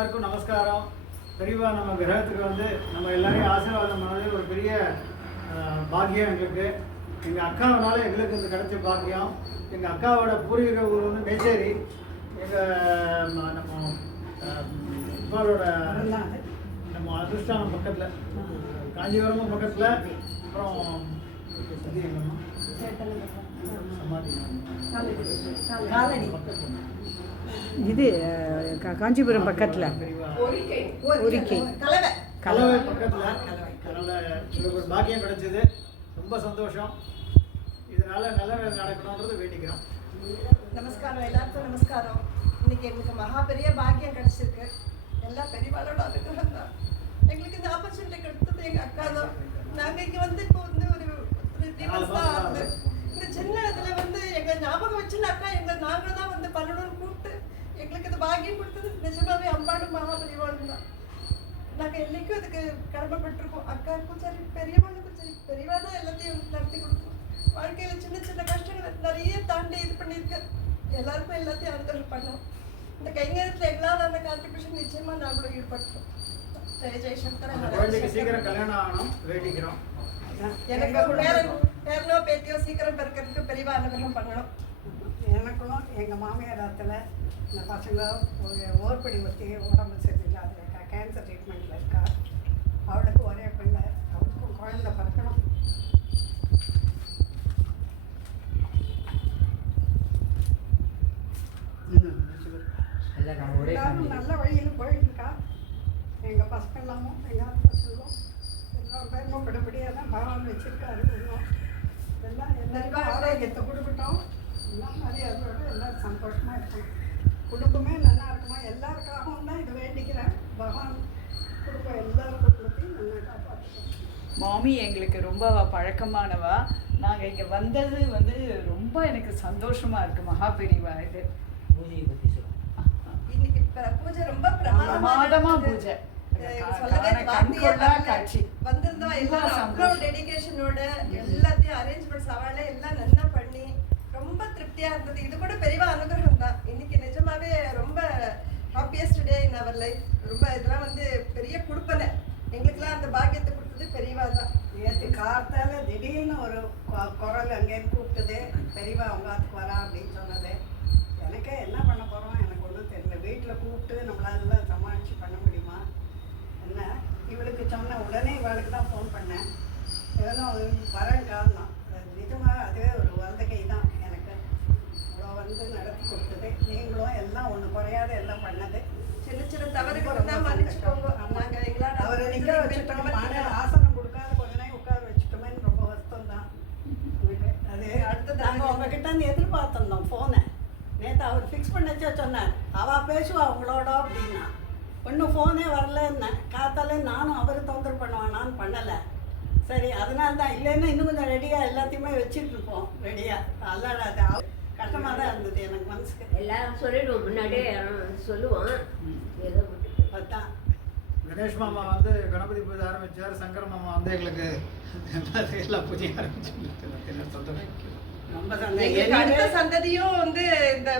எல்லாருக்கும் நமஸ்காரம். பெரியவா நம்ம கிரகத்துக்கு வந்து நம்ம எல்லாரையும் ஆசீர்வாதம் பண்ணது ஒரு பெரிய பாக்கியம் எங்களுக்கு. எங்கள் அக்காவனால எங்களுக்கு இந்த கிடைச்ச பாக்கியம். எங்கள் அக்காவோட பூர்வீக ஊர் வந்து மேச்சேரி. நம்ம இப்பாலோட நம்ம அதிர்ஷ்டானம் பக்கத்தில், காஞ்சிபுரமும் பக்கத்தில். அப்புறம் இது காஞ்சிபுரம் பக்கத்தில் கலவை பக்கத்தில். அதனால் எங்களுக்கு ஒரு பாக்கியம் கிடைச்சது. ரொம்ப சந்தோஷம். இதனால நல்ல நடக்கணுன்றது வேண்டிக்கிறோம். நமஸ்காரம், எல்லாருக்கும் நமஸ்காரம். இன்னைக்கு எங்களுக்கு மகா பெரிய பாக்கியம் கிடைச்சிருக்கு. எல்லா பெரியவாளோட அனுகிரகம் தான் எங்களுக்கு இந்த ஆப்பர்ச்சுனிட்டி கிடைத்தது. எங்கள் அக்கா தான். நாங்கள் இங்கே வந்து இப்போ வந்து ஒரு 3 months தான் ஆகுது. இந்த சின்ன இடத்துல வந்து எங்கள் ஞாபகம் வச்சுன்னு அக்கா நாங்கள் தான் வந்து பண்ணணும்னு கூப்பிட்டு எங்களுக்கு இந்த பாக்கியம் கொடுத்தது நிஜமாவே அம்பாடும் மகா பெரியவாளும் தான். நாங்கள் என்றைக்கும் அதுக்கு கடமைப்பட்டிருக்கோம். அக்காவுக்கும் சரி, பெரியவாளுக்கும் சரி. பெரியவா தான் எல்லாத்தையும் நடத்தி கொடுக்கும். வாழ்க்கையில் சின்ன சின்ன கஷ்டங்களை நிறைய தாண்டி இது பண்ணியிருக்கேன். எல்லாருக்கும் எல்லாத்தையும் அனுகிரகம் பண்ணோம். இந்த கைங்கரியத்தில் எங்களால் கான்ட்ரிபியூஷன் நிச்சயமாக நாங்களும் ஈடுபடுத்தோம். குழந்தைக்கு சீக்கிரம் கல்யாணம் ஆகணும் வேண்டிக்கிறோம். எனக்கு பேரனோ பேத்தியோ சீக்கிரம் பிறக்கிறதுக்கு பெரியவா அனுகிரகம் பண்ணணும். எனக்கும் எங்கள் மாமியார் இடத்துல இந்த பசங்க ஒரு ஓர்படி ஒத்தி உடம்பு சரியில்லாத இருக்கா, கேன்சர் ட்ரீட்மெண்ட்டில் இருக்கா. அவளுக்கு ஒரே பிள்ளை, அவளுக்கும் குழந்தை பிறக்கணும். எல்லாரும் நல்ல வழியில் போயிட்டுருக்கா. எங்கள் பசங்களாமும் எங்கள் பசங்களும் எல்லாம் பெருமைப்படப்படியாக தான் பகவான் வச்சுருக்காரு. எல்லாம் எல்லாருக்கும் ஆரோக்கியத்தை கொடுக்கட்டும். எல்லாம் மாதிரி அதோட எல்லோரும் சந்தோஷமாக இருக்கணும். குடும்பமே நல்லா இருக்குமா, எல்லாருக்காகவும் தான் இது வேண்டிக்கிறேன். பகவான் குடும்பம் எல்லாரும் குடும்பத்தையும் நல்லா காப்பாற்றணும். மாமி எங்களுக்கு ரொம்ப பழக்கமானவா. நாங்கள் இங்கே வந்தது வந்து ரொம்ப எனக்கு சந்தோஷமாக இருக்குது. மகா பெரியவா இது பூஜையை பற்றி சொல்லுங்கள். இன்னைக்கு பூஜை ரொம்ப பிரமாதமா பூஜை. வந்திருந்தோம். எல்லாரும் அவ்வளோ டெடிகேஷனோட எல்லாத்தையும் அரேஞ்ச்மெண்ட்ஸ் அவளே எல்லாம் நல்லா பண்ணி ரொம்ப திருப்தியா இருந்தது. இது கூட பெரியவா அனுகிரகம் தான். இன்னைக்கு நிஜமாவே ரொம்ப ஹாப்பியஸ்ட் டே இன் அவர் லைஃப். ரொம்ப இதெல்லாம் வந்து பெரிய கொடுப்பனை. எங்களுக்கெல்லாம் அந்த பாக்கியத்தை கொடுத்தது பெரியவா தான். நேற்று காத்தால திடீர்னு ஒரு குரல் அங்கேன்னு கூப்பிட்டது, பெரியவா உங்காத்துக்கு வரா அப்படின்னு சொன்னது. எனக்கு என்ன பண்ண போகிறோம் எனக்கு ஒன்றும் தெரியல. வீட்டில் கூப்பிட்டு நம்மளால சமாளித்து பண்ண முடியுமா என்ன? இவளுக்கு சொன்ன உடனே இவளுக்கு தான் ஃபோன் பண்ணேன். எவனும் வரேன் காரணம் நிஜமாக அதுவே ஒரு வந்தகை தான் எனக்கு. இவ்வளோ வந்து நடத்தி கொடுத்தது. நீங்களும் எல்லாம் ஒன்று குறையாத எல்லாம் பண்ணது. சின்ன சின்ன தவறுகள் தான் மன்னிச்சுக்கோங்க. நாங்கள் எங்களால் அவரை நிற்க வச்சுட்டோம், ஆசனம் கொடுக்காத கொஞ்ச நேரம் உட்கார வச்சுட்டோமேன்னு ரொம்ப வருத்தம் தான் எனக்கு. அது அடுத்தது நாங்கள் உங்ககிட்ட எதிர்பார்த்துருந்தோம் ஃபோனை. நேற்று அவர் ஃபிக்ஸ் பண்ணச்சே சொன்னார், அவள் பேசுவா அவங்களோட அப்படின்னா. ஒன்றும் ஃபோனே வரலன்னு காத்தாலே நானும் அவர் தொந்தரவு பண்ணுவான், நான் பண்ணலை. சரி அதனால தான். இல்லைன்னா இன்னும் கொஞ்சம் ரெடியாக எல்லாத்தையுமே வச்சுட்டு இருப்போம் ரெடியாக. அதெல்லாம் அது கஷ்டமாக தான் இருந்தது எனக்கு மனசுக்கு. எல்லாரும் சொல்லிடுவோம், முன்னாடியே சொல்லுவோம். ஏதோ அதுதான் கணேஷ் மாமா வந்து கணபதி பூஜை ஆரம்பித்தார். சங்கர மாமா வந்து எங்களுக்கு எல்லா பூஜையும் ஆரம்பிச்சு ரொம்ப எங்களுக்கு அடுத்த சந்ததியும் வந்து இந்த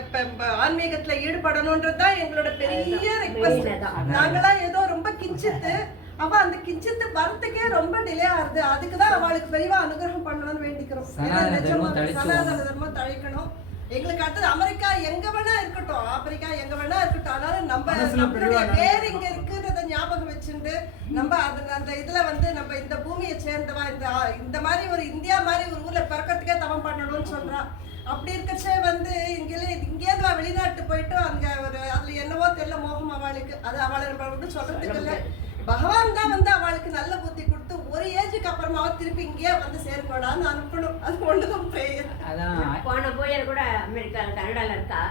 ஆன்மீகத்துல ஈடுபடணும்ன்றதுதான் எங்களோட பெரிய ரெக்வெஸ்ட். நாங்களாம் ஏதோ ரொம்ப கிஞ்சித்து, அவ அந்த கிஞ்சித்து வரத்துக்கே ரொம்ப டிலே ஆகுது. அதுக்குதான் அவளுக்கு பெரியவா அனுகிரகம் பண்ணணும்னு வேண்டிக்கிறோம். சனாதன தர்மம் தழைக்கணும். எங்களுக்கு அடுத்தது அமெரிக்கா எங்க வேணா இருக்கட்டும், ஆப்பிரிக்கா எங்க வேணா இருக்கட்டும். அதனால நம்மளுடைய பேர் இங்க இருக்குன்றத ஞாபகம் வச்சுட்டு நம்ம அந்த இதுல வந்து நம்ம இந்த பூமியை சேர்ந்தவா, இந்த மாதிரி ஒரு இந்தியா மாதிரி ஒரு ஊர்ல பிறக்கிறதுக்கே தவம் பண்ணணும்னு சொல்றா. அப்படி இருக்கச்சே வந்து இங்கேருந்து வெளிநாட்டு போயிட்டு அங்க ஒரு அதுல என்னவோ தெரியல மோகம் அவளுக்கு. அது அவளை நம்ம வந்து சொல்றதுக்கு இல்லை. பகவான் தான் வந்து அவளுக்கு நல்ல புத்தி கொடுத்து ஒரு ஏஜுக்கு அப்புறமா திருப்பி இங்கேயே வந்து சேருங்கடான்னு அனுப்பணும். அது ஒண்ணுதான் பிரேயர். போன போய் கூட அமெரிக்கா கனடால இருக்கா.